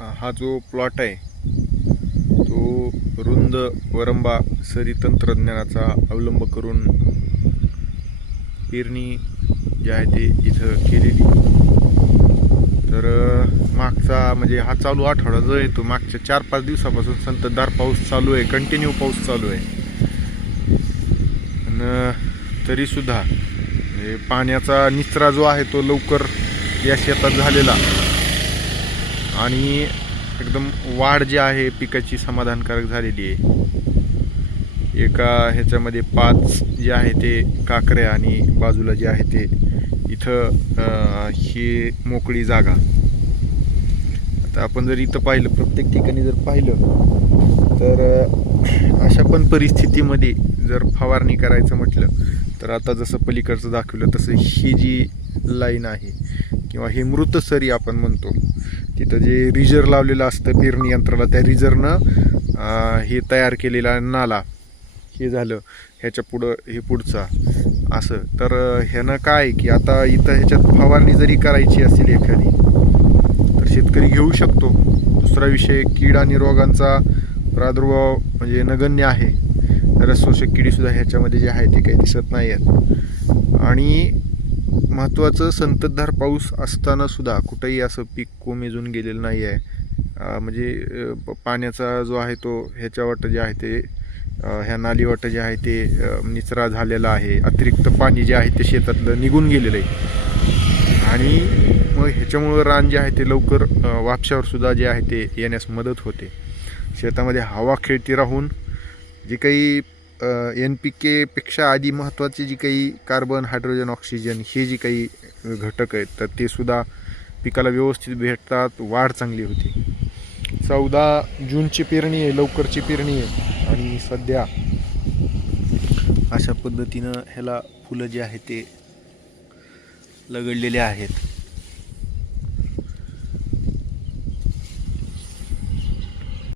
हा जो प्लॉट आहे तो रुंद वरंबा सरी तंत्रज्ञानाचा अवलंब करून पेरणी जी आहे ते इथं केलेली. तर मागचा म्हणजे हा चालू आठवडा जो आहे तो मागच्या चार पाच दिवसापासून संततधार पाऊस चालू आहे कंटिन्यू पाऊस चालू आहे. आणि तरीसुद्धा म्हणजे पाण्याचा निचरा जो आहे तो लवकर या शेतात झालेला. आणि एकदम वाढ जी आहे पिकाची समाधानकारक झालेली आहे. एका ह्याच्यामध्ये पाच जे आहे ते काकऱ्या आणि बाजूला जे आहे ते इथं ही मोकळी जागा. आता आपण जर इथं पाहिलं प्रत्येक ठिकाणी जर पाहिलं तर अशा पण परिस्थितीमध्ये जर फवारणी करायचं म्हटलं तर आता जसं पलीकडचं दाखवलं तसं ही जी लाईन आहे किंवा हे मृतसरी आपण म्हणतो तिथं जे रिजर लावलेलं असतं पेरणी यंत्राला त्या रिजरनं हे तयार केलेला नाला हे झालं. ह्याच्या पुढं हे पुढचा असं. तर ह्यानं काय की आता इथं ह्याच्यात फवारणी जरी करायची असेल एखादी तर शेतकरी घेऊ शकतो. दुसरा विषय कीड आणि रोगांचा प्रादुर्भाव म्हणजे नगण्य आहे. रसशोषक किडीसुद्धा ह्याच्यामध्ये जे आहे ते काही दिसत नाही आहेत आणि महत्त्वाचं संततधार पाऊस असताना सुद्धा कुठंही असं पीक कोमेजून गेलेलं नाही आहे. म्हणजे पाण्याचा जो आहे तो ह्याच्यावाट जे आहे ते ह्या नालीवाट जे आहे ते निचरा झालेला आहे. अतिरिक्त पाणी जे आहे ते शेतातलं निघून गेलेलं आहे. आणि मग ह्याच्यामुळं रान जे आहे ते लवकर वापशावर सुद्धा जे आहे ते येण्यास मदत होते. शेतामध्ये हवा खेळती राहून जे काही एन पी केपेक्षा आधी महत्त्वाचे जी काही कार्बन हायड्रोजन ऑक्सिजन हे जे काही घटक आहेत तर ते सुद्धा पिकाला व्यवस्थित भेटतात वाढ चांगली होती. चौदा जूनची पेरणी आहे लवकरची पेरणी आहे आणि सध्या अशा पद्धतीनं ह्याला फुलं जे आहे ते लगडलेले आहेत.